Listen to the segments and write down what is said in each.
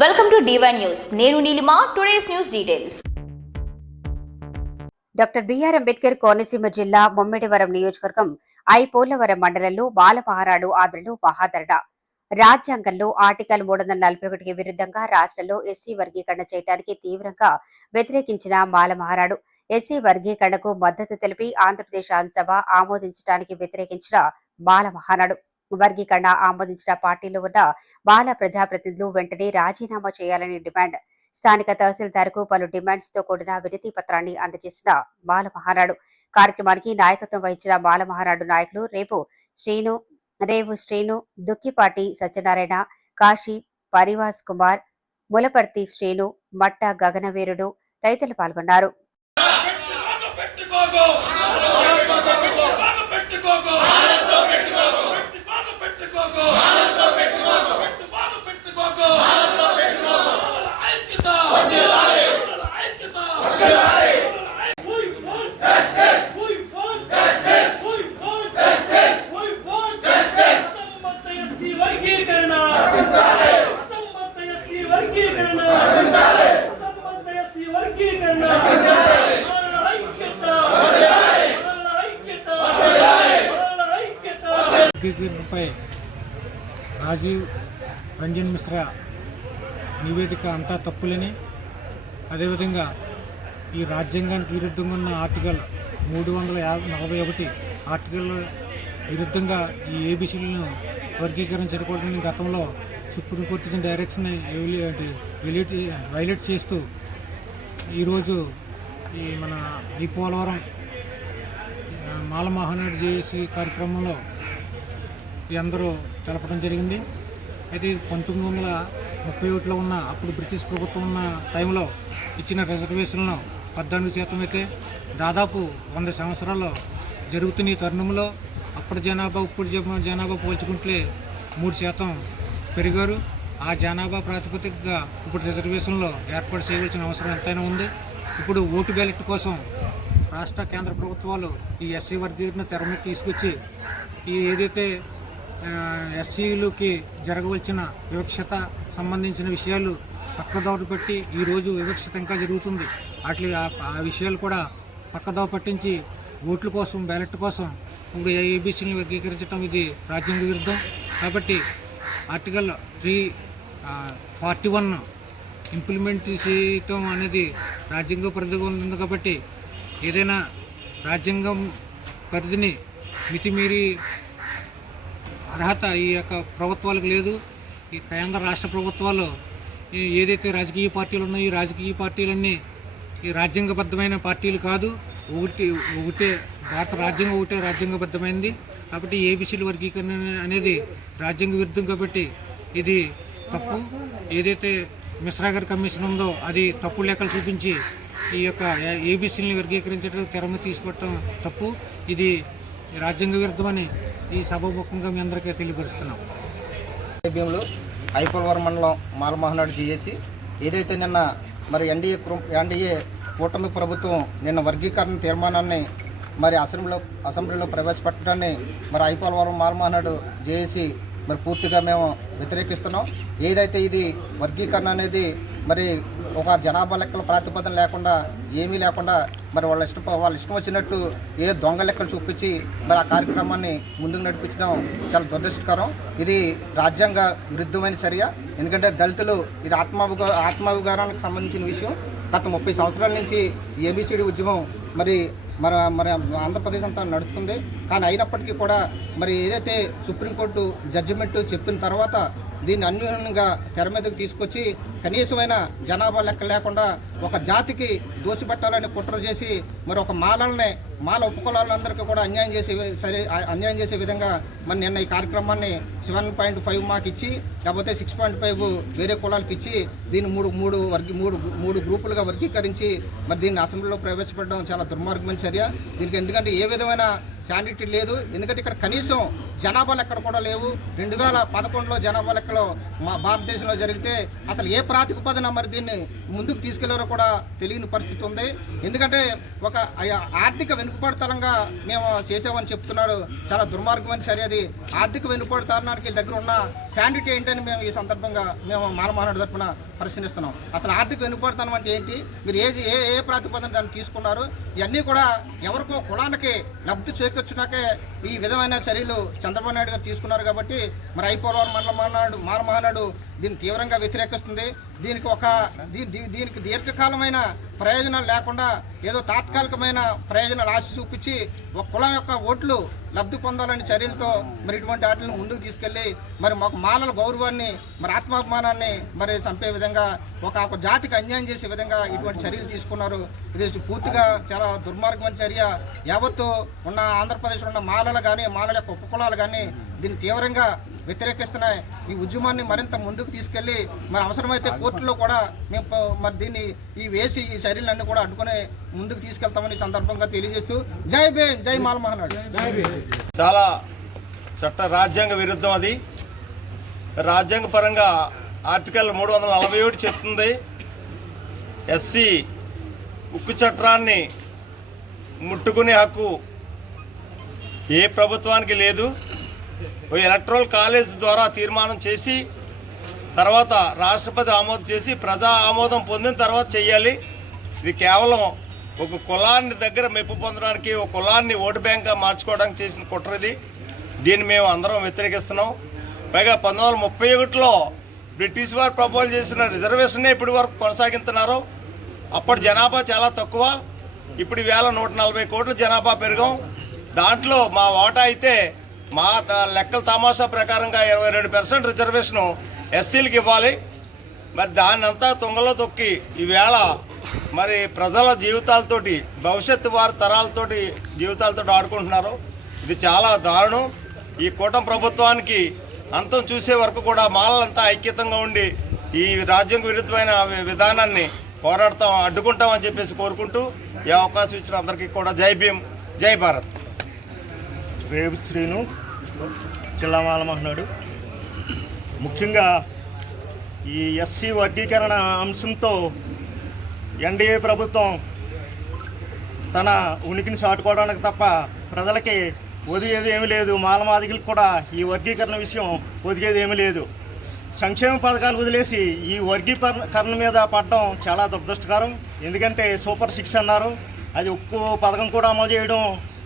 Welcome to DY news నేను Neelima today's news details doctor BR Ambedkar Konaseema జిల్లా ముమ్మిడివరం నియోజకవర్గం ఐపోలవరం మండలంలో బాల మహారాడు ఆదరణలో మహాధరణ. రాజ్యాంగంలో ఆర్టికల్ మూడు వందల నలభై ఒకటికి విరుద్ధంగా రాష్ట్రంలో ఎస్సీ వర్గీకరణ చేయడానికి తీవ్రంగా వ్యతిరేకించిన బాల మహారాడు ఎస్సీ వర్గీకరణకు మద్దతు తెలిపి ఆంధ్రప్రదేశ్ శాసనసభ ఆమోదించడానికి వ్యతిరేకించిన బాలమహానాడు వర్గీకరణ ఆమోదించిన పార్టీలో ఉన్న బాల ప్రజాప్రతినిధులు వెంటనే రాజీనామా చేయాలని డిమాండ్. స్థానిక తహసీల్దార్కు పలు డిమాండ్స్తో కూడిన వినతి పత్రాన్ని అందజేసిన బాల మహానాడు కార్యక్రమానికి నాయకత్వం వహించిన బాల మహానాడు నాయకులు రేపు శ్రీను రేపు శ్రీను దుక్కిపాటి సత్యనారాయణ కాశీ పరివాస్ కుమార్ ములపర్తి శ్రీను మట్ట గగనవీరుడు తదితరులు పాల్గొన్నారు పెట్టుకోకు పెట్టుకోకు పెట్టుకోకు పెట్టుకోకు పెట్టుకోకు పెట్టుకోకు పెట్టుకోకు ఐక్యత ఐక్యత We want justice. We want justice. We want justice. We want justice. అసమ్మత ఎస్సీ వర్గీకరణ అసమ్మత ఎస్సీ వర్గీకరణ అసమ్మత ఎస్సీ వర్గీకరణ వాళ్ళ ఐక్యత వాళ్ళ ఐక్యత వాళ్ళ ఐక్యత వర్గీకరణపై రాజీవ్ రంజన్ మిశ్రా నివేదిక అంతా తప్పులని. అదేవిధంగా ఈ రాజ్యాంగానికి విరుద్ధంగా ఉన్న ఆర్టికల్ మూడు వందల యాభై నలభై ఒకటి ఆర్టికల్ విరుద్ధంగా ఈ ఏబిసిలను వర్గీకరించకూడదని గతంలో సుప్రీంకోర్టు ఇచ్చిన డైరెక్షన్ వైలేట్ వైలేట్ చేస్తూ ఈరోజు ఈ మన ఈ పోలవరం ఆ, మాల మహానాడు జేఏసీ కార్యక్రమంలో అందరూ తెలపడం జరిగింది. అయితే పంతొమ్మిది వందల ముప్పై ఒకటిలో ఉన్న అప్పుడు బ్రిటిష్ ప్రభుత్వం ఉన్న టైంలో ఇచ్చిన రిజర్వేషన్లను పద్నాలుగు శాతం అయితే దాదాపు వంద సంవత్సరాల్లో జరుగుతున్న ఈ తరుణంలో అప్పటి జనాభా ఇప్పుడు జనాభా పోల్చుకుంటే మూడు శాతం పెరిగారు. ఆ జనాభా ప్రాతిపదికగా ఇప్పుడు రిజర్వేషన్లో ఏర్పాటు చేయవలసిన అవసరం ఎంతైనా ఉంది. ఇప్పుడు ఓటు బ్యాలెట్ కోసం రాష్ట్ర కేంద్ర ప్రభుత్వాలు ఈ ఎస్సీ వర్గీకరణ తెరమీద తీసుకొచ్చి ఈ ఏదైతే ఎస్సీలకి జరగవలసిన వివక్షత సంబంధించిన విషయాలు పక్కదోవ పెట్టి ఈరోజు వివక్షత ఇంకా జరుగుతుంది. వాటి ఆ విషయాలు కూడా పక్కదోవ పట్టించి ఓట్ల కోసం బ్యాలెట్ కోసం ఇప్పుడు ఏబీసీని వర్గీకరించడం ఇది రాజ్యాంగ విరుద్ధం. కాబట్టి article three forty one implement చేయటం అనేది రాజ్యాంగ పరిధిగా ఉంటుంది కాబట్టి ఏదైనా రాజ్యాంగం పరిధిని మితిమీరి అర్హత ఈ యొక్క ప్రభుత్వాలకు లేదు. ఈ కేంద్ర రాష్ట్ర ప్రభుత్వాలు ఈ ఏదైతే రాజకీయ పార్టీలు ఉన్నాయో ఈ రాజకీయ పార్టీలన్నీ ఈ రాజ్యాంగబద్ధమైన పార్టీలు కాదు. ఒకటి ఒకటే భారత రాజ్యాంగం ఒకటే రాజ్యాంగబద్ధమైంది. కాబట్టి ఏబీసీల వర్గీకరణ అనేది రాజ్యాంగ విరుద్ధం కాబట్టి ఇది తప్పు. ఏదైతే మిశ్రా గారి కమిషన్ ఉందో అది తప్పు లెక్కలు చూపించి ఈ యొక్క ఏబీసీలని వర్గీకరించడం తెర తీసుకోవటం తప్పు. ఇది రాజ్యాంగ విరుద్ధమని ఈ సభాముఖంగా మీ అందరికీ తెలియపరుస్తున్నాం. భీములు ఐపోలవరం మండలం మాలమోహనాడు చేసి ఏదైతే నిన్న మరి ఎన్డీఏ కృ- ఎన్డీఏ కూటమి ప్రభుత్వం నిన్న వర్గీకరణ తీర్మానాన్ని మరి అసెంబ్లీలో అసెంబ్లీలో ప్రవేశపెట్టడాన్ని మరి ఐపోలవరం మాలమోహనాడు జేఏసీ మరి పూర్తిగా మేము వ్యతిరేకిస్తున్నాం. ఏదైతే ఇది వర్గీకరణ అనేది మరి ఒక జనాభా లెక్కల ప్రాతిపదన లేకుండా ఏమీ లేకుండా మరి వాళ్ళ ఇష్టం వాళ్ళ ఇష్టం వచ్చినట్టు ఏ దొంగ లెక్కలు చూపించి మరి ఆ కార్యక్రమాన్ని ముందుకు నడిపించడం చాలా దురదృష్టకరం. ఇది రాజ్యాంగ విరుద్ధమైన చర్య. ఎందుకంటే దళితులు ఇది ఆత్మాభిగా ఆత్మావిగారానికి సంబంధించిన విషయం. గత ముప్పై సంవత్సరాల నుంచి ఏబిసిడి ఉద్యమం మరి మరి మరి ఆంధ్రప్రదేశ్ అంతా నడుస్తుంది. కానీ అయినప్పటికీ కూడా మరి ఏదైతే సుప్రీంకోర్టు జడ్జిమెంట్ చెప్పిన తర్వాత దీన్ని అన్యూనంగా తెర మీదకు తీసుకొచ్చి కనీసమైన జనాభా లెక్క లేకుండా ఒక జాతికి దోచిపెట్టాలని కుట్ర చేసి మరి ఒక మాలల్ని మాల ఉపకులాలందరికీ కూడా అన్యాయం చేసే సరే అన్యాయం చేసే విధంగా మరి నిన్న ఈ కార్యక్రమాన్ని సెవెన్ పాయింట్ ఫైవ్ మాకు ఇచ్చి లేకపోతే సిక్స్ పాయింట్ ఫైవ్ వేరే కులాలకు ఇచ్చి దీన్ని మూడు మూడు వర్గీ మూడు మూడు గ్రూపులుగా వర్గీకరించి మరి దీన్ని అసెంబ్లీలో ప్రవేశపెట్టడం చాలా దుర్మార్గమైన చర్య. దీనికి ఎందుకంటే ఏ విధమైన శానిటీ లేదు. ఎందుకంటే ఇక్కడ కనీసం జనాభా లెక్కలు కూడా లేవు. రెండు వేల పదకొండులో జనాభా లెక్కలు మా భారతదేశంలో జరిగితే అసలు ఏ ప్రాతిపదన మరి దీన్ని ముందుకు తీసుకెళ్ళారో కూడా తెలియని పరిస్థితి ఉంది. ఎందుకంటే ఒక ఆర్థిక వెనుకబడతలంగా మేము చేసామని చెప్తున్నాడు. చాలా దుర్మార్గమైన సరే అది. ఆర్థిక వెనుకబడతనానికి దగ్గర ఉన్న శాండిటీ ఏంటని మేము ఈ సందర్భంగా మేము మానమానాడు తరపున పరిశీలిస్తున్నాం. అసలు ఆర్థిక వెనుకబడతాం అంటే ఏంటి? మీరు ఏ ఏ ఏ ప్రాతిపదన దాన్ని తీసుకున్నారు? ఇవన్నీ కూడా ఎవరికో కులానికి లబ్ధి చేకూర్చున్నాకే ఈ విధమైన చర్యలు చంద్రబాబు నాయుడు గారు తీసుకున్నారు కాబట్టి మరి ఐపోలవరం మండల మహానాడు మాల మహానాడు దీన్ని తీవ్రంగా వ్యతిరేకిస్తుంది. దీనికి ఒక దీ- దీనికి దీర్ఘకాలమైన ప్రయోజనాలు లేకుండా ఏదో తాత్కాలికమైన ప్రయోజనాలు ఆశ చూపించి ఒక కులం యొక్క ఓట్లు లబ్ధి పొందాలని చర్యలతో మరి ఇటువంటి వాటిని ముందుకు తీసుకెళ్ళి మరి ఒక మాలల గౌరవాన్ని మరి ఆత్మాభిమానాన్ని మరి చంపే విధంగా ఒక ఒక జాతికి అన్యాయం చేసే విధంగా ఇటువంటి చర్యలు తీసుకున్నారు. ఇది పూర్తిగా చాలా దుర్మార్గమైన చర్య. యావత్తు ఉన్న ఆంధ్రప్రదేశ్లో ఉన్న మాలలు కానీ మాలల యొక్క ఉపకులాలు కానీ దీన్ని తీవ్రంగా వ్యతిరేకిస్తున్నాయి. ఈ ఉద్యమాన్ని మరింత ముందుకు తీసుకెళ్ళి మరి అవసరమైతే కోర్టులో కూడా మేము మరి దీన్ని ఈ వేసి ఈ చర్యలన్నీ కూడా అడ్డుకుని ముందుకు తీసుకెళ్తామని ఈ సందర్భంగా తెలియజేస్తూ జై భీమ్ జై మాల మహానాడు చాలా చట్ట రాజ్యాంగ విరుద్ధం అది. రాజ్యాంగ పరంగా ఆర్టికల్ మూడు వందల నలభై ఒకటి చెప్తుంది ఎస్సీ ఉక్కు చట్టాన్ని ముట్టుకునే హక్కు ఏ ప్రభుత్వానికి లేదు. ఎలక్ట్రల్ కాలేజ్ ద్వారా తీర్మానం చేసి తర్వాత రాష్ట్రపతి ఆమోదం చేసి ప్రజా ఆమోదం పొందిన తర్వాత చేయాలి. ఇది కేవలం ఒక కులాన్ని దగ్గర మెప్పు పొందడానికి ఒక కులాన్ని ఓటు బ్యాంక్గా మార్చుకోవడానికి చేసిన కుట్రది దీన్ని మేము అందరం వ్యతిరేకిస్తున్నాం. పైగా పంతొమ్మిది వందల ముప్పై ఒకటిలో బ్రిటిష్ వారు ప్రపోజ్ చేసిన రిజర్వేషన్నే ఇప్పటి వరకు కొనసాగిస్తున్నారు అప్పటి జనాభా చాలా తక్కువ. ఇప్పుడు వేల నూట నలభై కోట్ల జనాభా పెరిగాం. దాంట్లో మా ఓటా అయితే మా త- లెక్కల తమాషా ప్రకారంగా ఇరవై రెండు పర్సెంట్ రిజర్వేషను ఎస్సీలకు ఇవ్వాలి. మరి దాన్నంతా తుంగలో తొక్కి ఈవేళ మరి ప్రజల జీవితాలతోటి భవిష్యత్తు వారి తరాలతోటి జీవితాలతో ఆడుకుంటున్నారు. ఇది చాలా దారుణం. ఈ కూటమి ప్రభుత్వానికి అంతం చూసే వరకు కూడా మాలలంతా ఐక్యతంగా ఉండి ఈ రాజ్యాంగ విరుద్ధమైన విధానాన్ని పోరాడతాం అడ్డుకుంటామని చెప్పేసి కోరుకుంటూ ఈ అవకాశం ఇచ్చిన అందరికీ కూడా జై భీమ్ జై భారత్. రేపు శ్రీను జిల్లా మాలమహనాడు ముఖ్యంగా ఈ ఎస్సీ వర్గీకరణ అంశంతో ఎన్డీఏ ప్రభుత్వం తన ఉనికిని చాటుకోవడానికి తప్ప ప్రజలకి ఒదిగేది ఏమీ లేదు. మాలమాదిగులకు కూడా ఈ వర్గీకరణ విషయం ఒదిగేది ఏమీ లేదు. సంక్షేమ పథకాలు వదిలేసి ఈ వర్గీకరణ మీద పడడం చాలా దురదృష్టకరం. ఎందుకంటే సూపర్ సిక్స్ అన్నారు. అది ఒక్కో పథకం కూడా అమలు చేయడం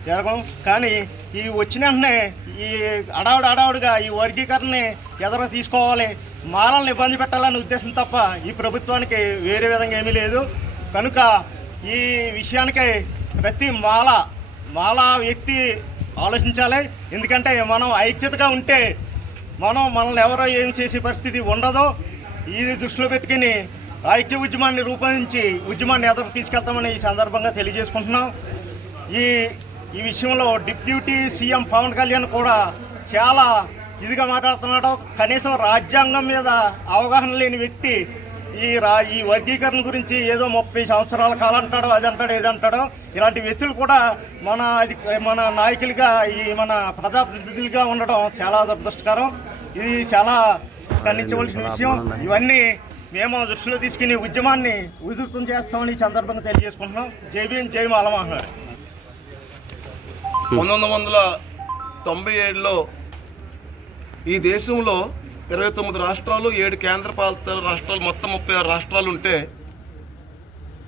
జరగం. కానీ ఈ వచ్చిన వెంటనే ఈ అడావుడు అడావుడిగా ఈ వర్గీకరణని ఎదర తీసుకోవాలి. మాలల్ని ఇబ్బంది పెట్టాలనే ఉద్దేశం తప్ప ఈ ప్రభుత్వానికి వేరే విధంగా ఏమీ లేదు. కనుక ఈ విషయానికి ప్రతి మాల మాల వ్యక్తి ఆలోచించాలి. ఎందుకంటే మనం ఐక్యతగా ఉంటే మనం మనల్ని ఎవరో ఏం చేసే పరిస్థితి ఉండదు. ఇది దృష్టిలో పెట్టుకుని ఐక్య ఉద్యమాన్ని రూపొందించి ఉద్యమాన్ని ఎదురు తీసుకెళ్తామని ఈ సందర్భంగా తెలియజేసుకుంటున్నాం. ఈ ఈ విషయంలో డిప్యూటీ సీఎం పవన్ కళ్యాణ్ కూడా చాలా ఇదిగా మాట్లాడుతున్నాడు. కనీసం రాజ్యాంగం మీద అవగాహన లేని వ్యక్తి ఈ రా ఈ వర్గీకరణ గురించి ఏదో ముప్పై సంవత్సరాల కాలం అంటాడో అది అంటాడో ఇది అంటాడో ఇలాంటి వ్యక్తులు కూడా మన అది మన నాయకులుగా ఈ మన ప్రజాప్రతినిధులుగా ఉండడం చాలా దురదృష్టకరం. ఇది చాలా ఖండించవలసిన విషయం. ఇవన్నీ మేము దృష్టిలో తీసుకుని ఉద్యమాన్ని ఉధృతం చేస్తామని ఈ సందర్భంగా తెలియజేసుకుంటున్నాం. జై భీం జై మాలమహనాడు పంతొమ్మిది వందల తొంభై ఏడులో ఈ దేశంలో ఇరవై తొమ్మిది రాష్ట్రాలు ఏడు కేంద్రపాలిత రాష్ట్రాలు మొత్తం ముప్పై ఆరు రాష్ట్రాలు ఉంటే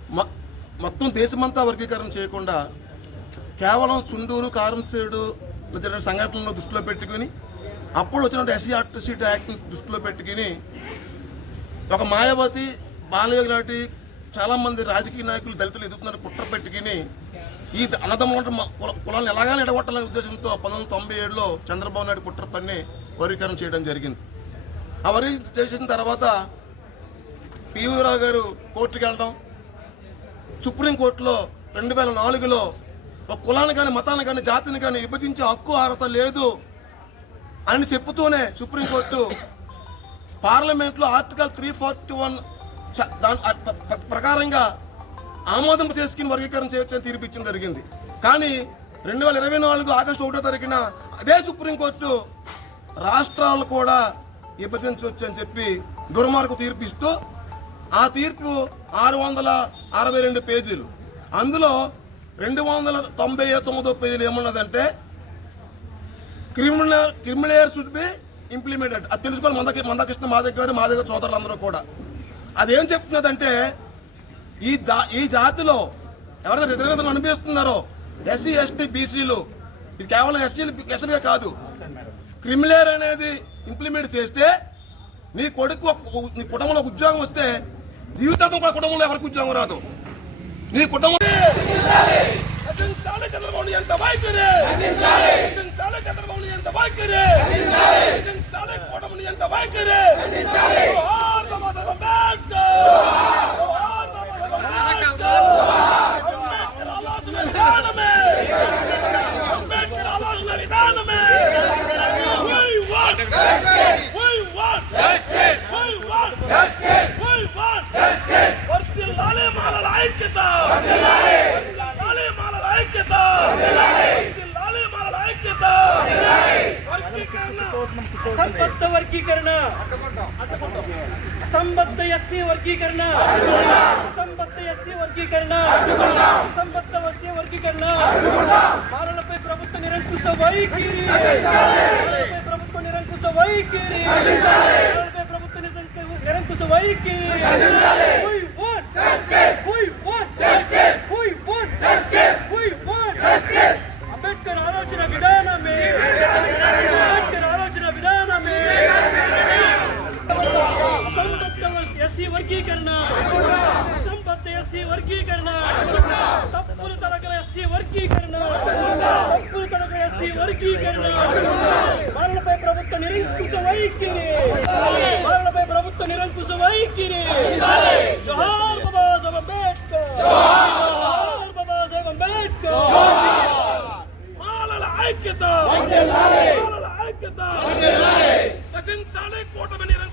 మొ- మొత్తం దేశమంతా వర్గీకరణ చేయకుండా కేవలం చుండూరు కారంసేడు జరిగిన సంఘటనలను దృష్టిలో పెట్టుకుని అప్పుడు వచ్చినటువంటి ఎస్సీ ఆర్టీసీ యాక్ట్ని దృష్టిలో పెట్టుకుని ఒక మాయావతి బాలయోగి లాంటి చాలామంది రాజకీయ నాయకులు దళితులు ఎదుగుతున్న కుట్ర పెట్టుకుని ఈ అన్నదమ్ముల కులాలను ఎలాగైనా ఎడగొట్టాలనే ఉద్దేశంతో పంతొమ్మిది తొంభై ఏడులో చంద్రబాబు నాయుడు కుట్ర పని వర్గీకరణ చేయడం జరిగింది. ఆ వర్గీకరణ చేసిన తర్వాత పివి రావు గారు కోర్టుకి వెళ్ళడం సుప్రీంకోర్టులో రెండు వేల నాలుగులో ఒక కులాన్ని కానీ మతాన్ని కానీ జాతిని కానీ విభజించే హక్కు అర్హత లేదు అని చెప్పుతూనే సుప్రీంకోర్టు పార్లమెంట్లో ఆర్టికల్ త్రీ ఫార్టీ వన్ దాని ప్రకారంగా ఆమోదం చేసుకుని వర్గీకరణ చేయొచ్చని తీర్పు ఇచ్చడం జరిగింది. కానీ రెండు వేల ఇరవై నాలుగు ఆగస్టు ఒకటో తారీఖున అదే సుప్రీంకోర్టు రాష్ట్రాలు కూడా విభజించవచ్చు అని చెప్పి దుర్మార్గ తీర్పు ఇస్తూ ఆ తీర్పు ఆరు వందల అరవై రెండు పేజీలు. అందులో రెండు వందల తొంభై తొమ్మిదో పేజీలు ఏమున్నదంటే criminal criminal should be implemented. అది తెలుసుకోవాలి మంద మందకృష్ణ మాదక్ గారు మా దగ్గర సోదరులందరూ కూడా. అదేం చెప్తున్నదంటే ఈ దా ఈ జాతిలో ఎవరైతే రిజర్వేషన్ అనిపిస్తున్నారో ఎస్సీ ఎస్టీ బీసీలు ఇది కేవలం ఎస్సీలు ఎస్సీలుగా కాదు. క్రిమిలేర్ అనేది ఇంప్లిమెంట్ చేస్తే నీ కొడుకు నీ కుటుంబంలో ఉద్యోగం వస్తే జీవితాంతం కూడా కుటుంబంలో ఎవరికి ఉద్యోగం రాదు. నీ కుటుంబం చంద్రబాబు ఎంత వైఖరి. చంద్రబాబు ఎంత వైఖరి. ఎంత వైఖరి జోహార్ బాబాసాహెబ్ అంబేద్కర్ జోహార్ బాబాసాహెబ్ అంబేద్కర్ అంబేద్కర్ ఆలోచన విధానమే అంబేద్కర్ ఆలోచన విధానమే We want justice. We want justice. We want justice. We want justice. వర్ధిల్లాలి మాలల ఐక్యత వర్ధిల్లాలి మాలల ఐక్యత వర్ధిల్లాలి మాలల ఐక్యత వర్గీకరణ అసంబద్ధ వర్గీకరణ అసంబద్ధ ఎస్సీ వర్గీకరణ అసంబద్ధ ఎస్సీ వర్గీకరణ అసంబద్ధ ఎస్సీ వర్గీకరణ బాలలపై ప్రభుత్వ నిరంకుశ వైఖరి మారలపై ప్రభుత్వ నిరంకుశ వైఖరి బాలలపై ప్రభుత్వ నిరంకుశ వైఖరి We want justice. We want justice. We want justice. We want justice. Ambedkar ఆలోచన విధానమే అంబేద్కర్ ఆలోచన విధానమే అసంబద్ధ ఎస్సీ వర్గీకరణ అసంబద్ధ ఎస్సీ వర్గీకరణ తప్పులు తడకల ఎస్సీ వర్గీకరణ తప్పులు తడకల ఎస్సీ వర్గీకరణ మరణపై ప్రభుత్వ నిరంకుశ వైఖరి మరణపై ప్రభుత్వ నిరంకుశ వైఖరి జోహార్ బాబాసాహెబ్ అంబేద్కర్ జోహార్ బాబాసాహెబ్ అంబేద్కర్ మాలల ఐక్యత మాలల ఐక్యత రచించాలి కూటమి నిరంకుశ